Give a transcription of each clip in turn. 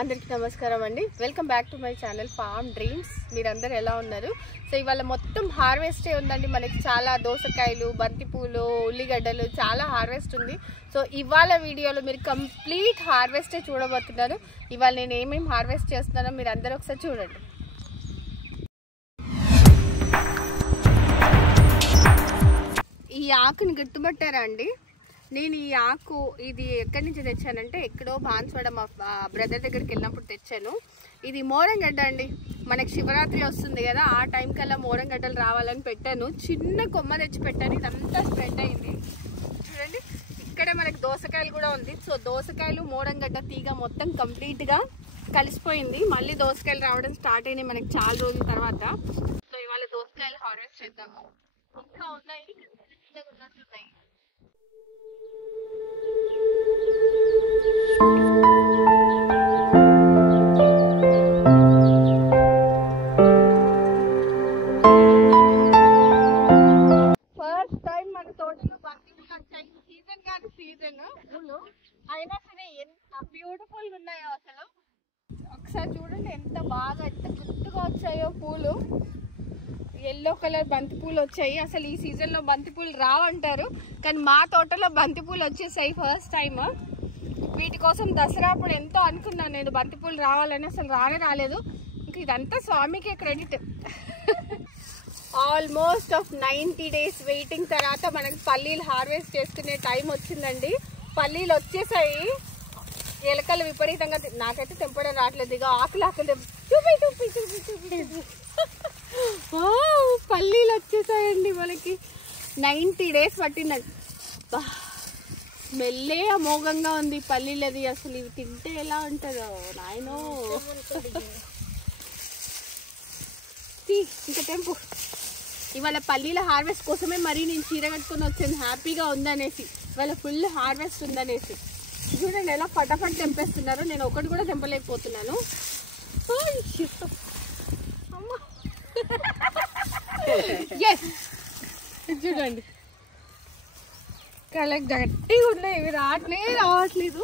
అందరికీ నమస్కారం అండి. Welcome back to my channel Farm Dreams. మీరందరూ ఎలా ఉన్నారు? సో ఇవాళ మొత్తం హార్వెస్టే ఉందండి. మనకి చాలా దోసకాయలు, బంతిపూలు, ఉల్లిగడ్డలు చాలా హార్వెస్ట్ ఉంది. సో ఇవాళ వీడియోలో మీరు కంప్లీట్ హార్వెస్టే చూడబోతున్నారు. ఇవాళ నేను ఏమేమి హార్వెస్ట్ చేస్తున్నానో మీరు అందరూ ఒకసారి చూడండి. ఈ ఆకుని గుర్తుపట్టారా అండి? నేను ఈ ఆకు ఇది ఎక్కడి నుంచి తెచ్చానంటే ఎక్కడో బాన్స్వాడ మా బ్రదర్ దగ్గరికి వెళ్ళినప్పుడు తెచ్చాను. ఇది మోరంగడ్డ అండి. మనకి శివరాత్రి వస్తుంది కదా, ఆ టైం కల్లా మోరంగడ్డలు రావాలని పెట్టాను. చిన్న కొమ్మ తెచ్చి పెట్టాను, ఇదంతా స్ప్రెడ్ అయింది. చూడండి, ఇక్కడ మనకి దోసకాయలు కూడా ఉంది. సో దోసకాయలు మోరంగడ్డ తీగ మొత్తం కంప్లీట్గా కలిసిపోయింది. మళ్ళీ దోసకాయలు రావడం స్టార్ట్ అయినాయి మనకి చాలా రోజుల తర్వాత. సో ఇవాళ దోసకాయలు హార్వెస్ట్ చేద్దాము. ఇంకా ఉన్నాయి, ఉన్నట్టున్నాయి. ఫస్ట్ టైం మన తోటలో బంతిపూలు వచ్చాయి. సీజన్ కాదు, సీజన్ పూలు అయినా సరే ఎంత బ్యూటిఫుల్ గా ఉన్నాయో అసలు. ఒకసారి చూడండి ఎంత బాగా, ఎంత గుర్తుగా వచ్చాయో పూలు. ఎల్లో కలర్ బంతిపూలు వచ్చాయి. అసలు ఈ సీజన్లో బంతిపూలు రావంటారు, కానీ మా తోటలో బంతిపూలు వచ్చేసాయి ఫస్ట్ టైం. వీటి కోసం దసరా అప్పుడు ఎంతో అనుకున్నాను నేను బంతిపూలు రావాలని, అసలు రాలేదు. ఇంక ఇదంతా స్వామికే credit. Almost of 90 days waiting తర్వాత మనకి పల్లీలు హార్వెస్ట్ చేసుకునే టైం వచ్చిందండి. పల్లీలు వచ్చేసాయి. ఎలకలు విపరీతంగా, నాకైతే తెంపడం రావట్లేదు. ఇక ఆకులు పల్లీలు వచ్చేసాయండి. మనకి 90 days పట్టిందండి. స్మెల్లే అమోఘంగా ఉంది పల్లీలది. అసలు ఇవి తింటే ఎలా ఉంటుందో నాయనో. ఇంకా టెంపు ఇవాళ పల్లీల హార్వెస్ట్ కోసమే మరీ నేను చీర కట్టుకొని వచ్చాను, హ్యాపీగా ఉందనేసి. ఇవాళ ఫుల్ హార్వెస్ట్ ఉందనేసి. చూడండి ఎలా ఫటాఫట్ తెంపేస్తున్నారు. నేను ఒకటి కూడా తెంపలేకపోతున్నాను. చూడండి కలెక్ట్ గట్టిగా ఉన్నాయి. ఇవి రావట్లేదు.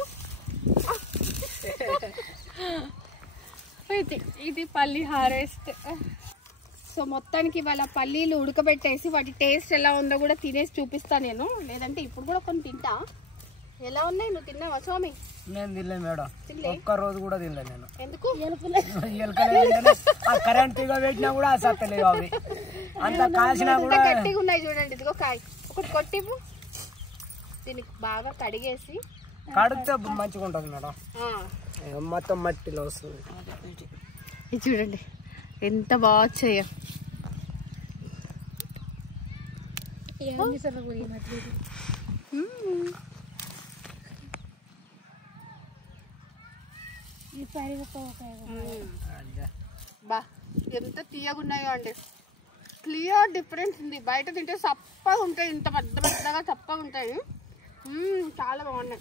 అయితే ఇది పల్లి హార్వెస్ట్. సో మొత్తానికి ఇవాళ పల్లీలు ఉడకబెట్టేసి వాటి టేస్ట్ ఎలా ఉందో కూడా తినేసి చూపిస్తాను నేను. లేదంటే ఇప్పుడు కూడా కొన్ని తింటా. ఎలా ఉన్నాయి? నువ్వు తిన్నావా స్వామి? నేను తినలే మేడం, ఒక్క రోజు కూడా తినలే నేను. ఎందుకు? కరెంట్ తీగ పెట్టినా కూడా అసలు అవి అంత కాల్చినా కూడా గట్టిగా ఉన్నాయి. చూడండి, ఇదిగో కాయ ఒకటి కొట్టిపు. దీనికి బాగా కడిగేసి కడిగితే మంచిగా ఉంటుంది మేడం. మొత్తం మట్టిలో వస్తుంది. ఇది చూడండి ఎంత బాగా వచ్చాయో. బా ఎంత తీయగున్నాయో అండి. క్లియర్ డిఫరెన్స్ ఉంది. బయట తింటే చప్పగా ఉంటాయి, ఇంత పెద్దగా చప్పగా ఉంటాయి. చాలా బాగున్నాయి.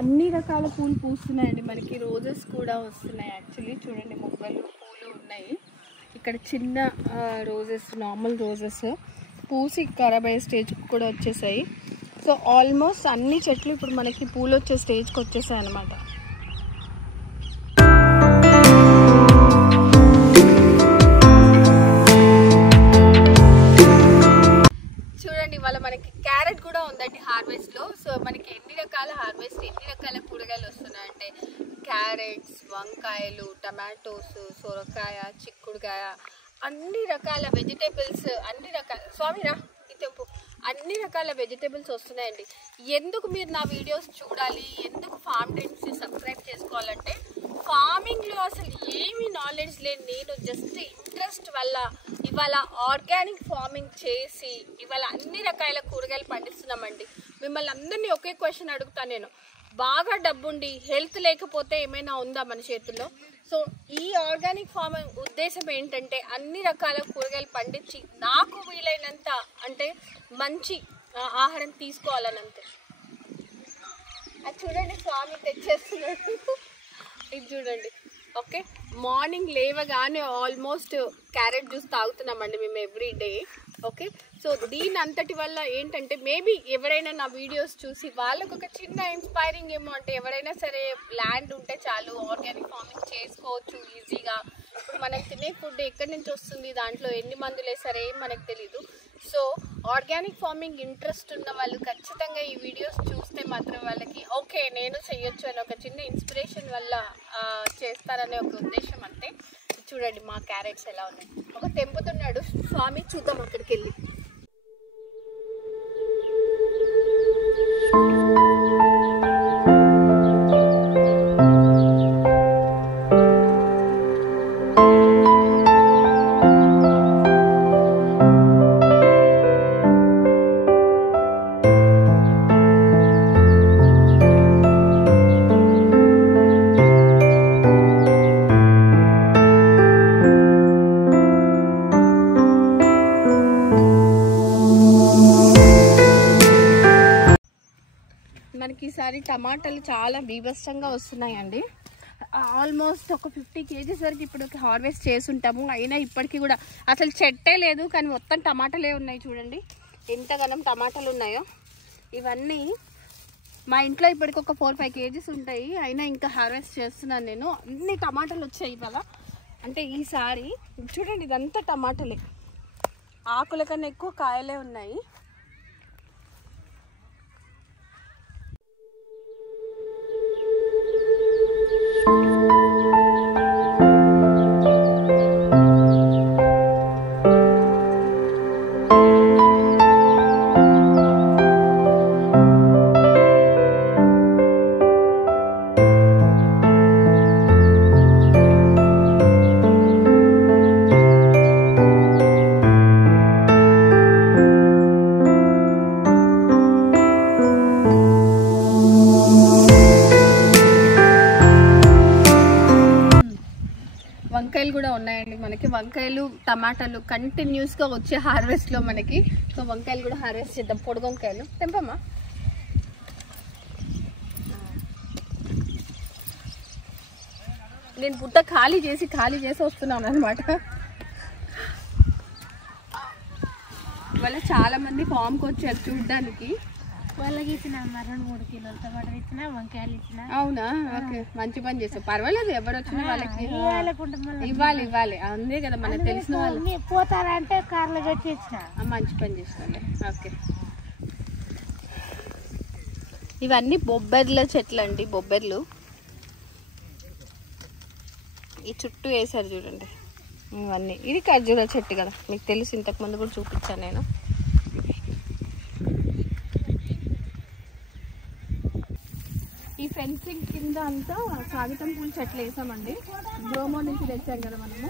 అన్ని రకాల పూలు పూస్తున్నాయండి. మనకి రోజెస్ కూడా వస్తున్నాయి. యాక్చువల్లీ చూడండి, మొగ్గలు పూలు ఉన్నాయి. ఇక్కడ చిన్న రోజెస్, నార్మల్ రోజెస్ పూసి ఖరాబ్ అయ్యే స్టేజ్కి కూడా వచ్చేసాయి. సో ఆల్మోస్ట్ అన్ని చెట్లు ఇప్పుడు మనకి పూలు వచ్చే స్టేజ్కి వచ్చేసాయి అన్నమాట. చూడండి ఇవాళ మనకి క్యారెట్ కూడా ఉందండి హార్వెస్ట్లో. సో మనకి ఎన్ని రకాల హార్వెస్ట్, ఎన్ని రకాల కూరగాయలు వస్తున్నాయంటే క్యారెట్స్, వంకాయలు, టమాటోస్, సొరకాయ, చిక్కుడుకాయ, అన్ని రకాల వెజిటేబుల్స్, అన్ని రకాల స్వామిరా తెంపు అన్ని రకాల వెజిటేబుల్స్ వస్తున్నాయండి. ఎందుకు మీరు నా వీడియోస్ చూడాలి, ఎందుకు ఫార్మ్ డ్రీమ్స్ని సబ్స్క్రైబ్ చేసుకోవాలంటే, ఫార్మింగ్లో అసలు ఏమీ నాలెడ్జ్ లేని నేను జస్ట్ ఇంట్రెస్ట్ వల్ల ఇవాళ ఆర్గానిక్ ఫార్మింగ్ చేసి ఇవాళ అన్ని రకాల కూరగాయలు పండిస్తున్నామండి. మిమ్మల్ని అందరినీ ఒకే క్వశ్చన్ అడుగుతాను నేను. బాగా డబ్బుండి హెల్త్ లేకపోతే ఏమైనా ఉందా మన చేతుల్లో? సో ఈ ఆర్గానిక్ ఫార్మింగ్ ఉద్దేశం ఏంటంటే అన్ని రకాల కూరగాయలు పండించి నాకు వీలైనంత అంటే మంచి ఆహారం తీసుకోవాలని అంతే. అది చూడండి స్వామి తెచ్చేస్తున్నాడు. ఇది చూడండి ఓకే, మార్నింగ్ లేవగానే ఆల్మోస్ట్ క్యారెట్ జ్యూస్ తాగుతున్నామండి మేము ఎవ్రీ డే. ఓకే, సో దీని అంతటి వల్ల ఏంటంటే మేబీ ఎవరైనా నా వీడియోస్ చూసి వాళ్ళకు ఒక చిన్న ఇన్స్పైరింగ్ ఏమో, అంటే ఎవరైనా సరే ల్యాండ్ ఉంటే చాలు ఆర్గానిక్ ఫార్మింగ్ చేసుకోవచ్చు ఈజీగా. ఇప్పుడు మనకు తినే ఫుడ్ ఎక్కడి నుంచి వస్తుంది, దాంట్లో ఎన్ని మందులు వేసారో ఏం మనకు తెలీదు. సో ఆర్గానిక్ ఫార్మింగ్ ఇంట్రెస్ట్ ఉన్న వాళ్ళు ఖచ్చితంగా ఈ వీడియోస్ చూస్తే మాత్రం వాళ్ళకి ఓకే నేను చెయ్యొచ్చు అని ఒక చిన్న ఇన్స్పిరేషన్ వల్ల చేస్తారనే ఒక ఉద్దేశం అంతే. చూడండి మా క్యారెట్స్ ఎలా ఉన్నాయి. ఒక తెంపుతున్నాడు స్వామి, చూద్దాం అక్కడికి వెళ్ళి. మనకి ఈసారి టమాటాలు చాలా బీభత్సంగా వస్తున్నాయండి. ఆల్మోస్ట్ ఒక 50 kgs వరకు ఇప్పుడు హార్వెస్ట్ చేసుంటాము. అయినా ఇప్పటికీ కూడా అసలు చెట్టే లేదు, కానీ మొత్తం టమాటాలే ఉన్నాయి. చూడండి ఎంతగానం టమాటాలు ఉన్నాయో. ఇవన్నీ మా ఇంట్లో ఇప్పటికి ఒక 4-5 kgs ఉంటాయి. అయినా ఇంకా హార్వెస్ట్ చేస్తున్నాను నేను. అన్ని టమాటాలు వచ్చాయి ఇవాళ. అంటే ఈసారి చూడండి ఇదంతా టమాటాలే, ఆకుల కన్నా ఎక్కువ కాయలే ఉన్నాయి. వంకాయలు కూడా ఉన్నాయండి మనకి. వంకాయలు టమాటాలు కంటిన్యూస్గా వచ్చే హార్వెస్ట్లో మనకి. సో వంకాయలు కూడా హార్వెస్ట్ చేద్దాం. పొడుగు వంకాయలు తెంపమ్మా. నేను పుట్ట ఖాళీ చేసి వస్తున్నాను అనమాట. వాళ్ళ చాలా మంది ఫామ్కి వచ్చారు చూడ్డానికి. వాళ్ళకి ఇచ్చిన 2-3 కిలోలు టమాటాలు ఇచ్చిన, వంకాయలు ఇచ్చిన. అవునా, ఓకే మంచి పని చేస్తావు. పర్వాలేదు, ఎవరు వచ్చినా వాళ్ళకి ఇవ్వాలి. అందే కదా మనకు తెలిసిన వాళ్ళు పోతారంటే కార్లో కట్టి ఇచ్చిన. మంచి పని చేస్తాండి. ఓకే, ఇవన్నీ బొబ్బెర్ల చెట్లు అండి. బొబ్బెర్లు ఈ చుట్టూ వేసారు చూడండి ఇవన్నీ. ఇది ఖర్జూర చెట్టు కదా, మీకు తెలుసు, ఇంతకుముందు కూడా చూపించాను నేను. ఈ ఫెన్సింగ్ కింద అంతా కాగితం పూల చెట్లు వేసామండి. గ్రోమో నుంచి తెచ్చాం కదా మనము,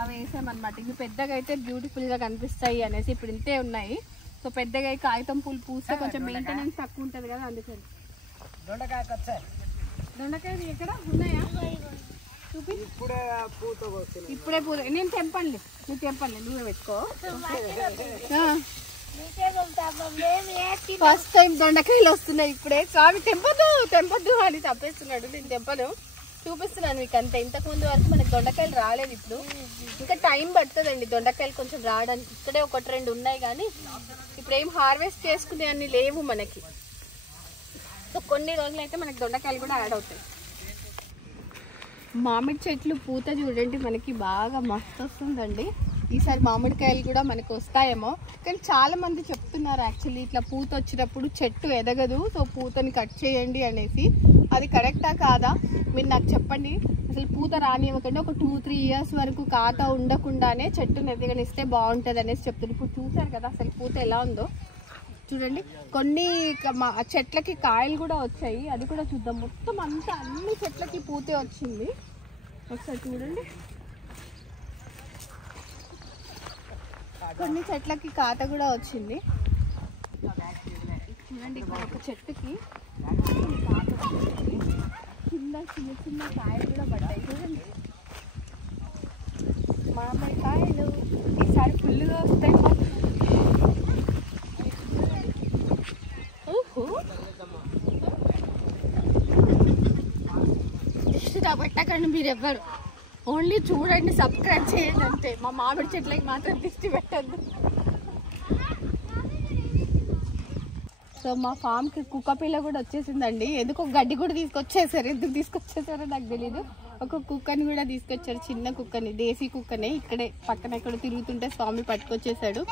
అవి వేసామన్నమాట. ఇవి పెద్దగా అయితే బ్యూటిఫుల్గా కనిపిస్తాయి అనేసి ఇప్పుడు ఇంతే ఉన్నాయి. సో పెద్దగా కాగితం పూలు పూస్తే కొంచెం మెయింటెనెన్స్ తక్కువ ఉంటుంది కదా, అందుకని. దొండకాయలు ఎక్కడ ఉన్నాయా చూపి. ఇప్పుడే పూత. నేను తెంపండి, నువ్వే పెట్టుకో. ఫస్ట్ టైం దొండకాయలు వస్తున్నాయి ఇప్పుడే. స్వామి తెంపొద్దు అని తప్పేస్తున్నాడు. నేను తెంపను, చూపిస్తున్నాను మీకు అంతే. ఇంతకుముందు వరకు మనకి దొండకాయలు రాలేదు. ఇప్పుడు ఇంకా టైం పడుతుందండి దొండకాయలు కొంచెం రావడానికి. ఇక్కడే 1-2 ఉన్నాయి, కానీ ఇప్పుడు ఏం హార్వెస్ట్ చేసుకునే అన్ని లేవు మనకి. సో కొన్ని రోజులు అయితే మనకి దొండకాయలు కూడా యాడ్ అవుతాయి. మామిడి చెట్లు పూత చూడండి మనకి బాగా మస్తు వస్తుందండి. ఈసారి మామిడికాయలు కూడా మనకు వస్తాయేమో, కానీ చాలా మంది చెప్తున్నారు యాక్చువల్లీ ఇట్లా పూత వచ్చినప్పుడు చెట్టు ఎదగదు, సో పూతని కట్ చేయండి అనేసి. అది కరెక్టా కాదా మీరు నాకు చెప్పండి. అసలు పూత రానివ్వకుండా ఒక 2-3 years వరకు కాత ఉండకుండానే చెట్టుని ఎదగనిస్తే బాగుంటుంది అనేసి చెప్తున్నారు. ఇప్పుడు చూసారు కదా అసలు పూత ఎలా ఉందో చూడండి. కొన్ని చెట్లకి కాయలు కూడా వచ్చాయి, అది కూడా చూద్దాం. మొత్తం అంతా అన్ని చెట్లకి పూతే వచ్చింది. ఒకసారి చూడండి, కొన్ని చెట్లకి కాత కూడా వచ్చింది. చూడండి ఇక్కడ ఒక చెట్టుకి కింద చిన్న కాయలు కూడా పడ్డాయి. చూడండి మామిడికాయలు ఈసారి ఫుల్గా వస్తాయి. పెట్టకండి మీరెవ్వరు ఓన్లీ చూడండి, సబ్స్క్రైబ్ చేయండి అంతే. మా మామిడి చెట్లకి మాత్రం దిష్టి పెట్టద్దు. సో మా ఫామ్కి కుక్క పిల్ల కూడా వచ్చేసిందండి. ఎందుకు గడ్డి కూడా తీసుకొచ్చేసారు, ఎందుకు తీసుకొచ్చేసారో నాకు తెలీదు. ఒక కుక్కని కూడా తీసుకొచ్చారు, చిన్న కుక్కని, దేశీ కుక్కనే. ఇక్కడే పక్కన ఎక్కడ తిరుగుతుంటే స్వామి పట్టుకొచ్చేసాడు.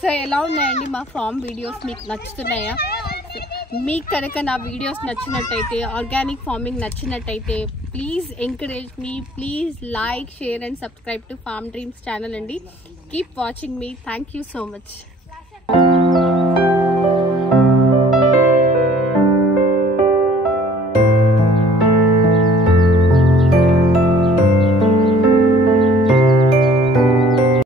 సో ఎలా ఉన్నాయండి మా ఫామ్ వీడియోస్? మీకు నచ్చుతున్నాయా? మీకు కనుక నా వీడియోస్ నచ్చినట్టయితే, ఆర్గానిక్ ఫార్మింగ్ నచ్చినట్టయితే please encourage me, please like, share and subscribe to farm dreams channel అండి. Keep watching me. Thank you so much.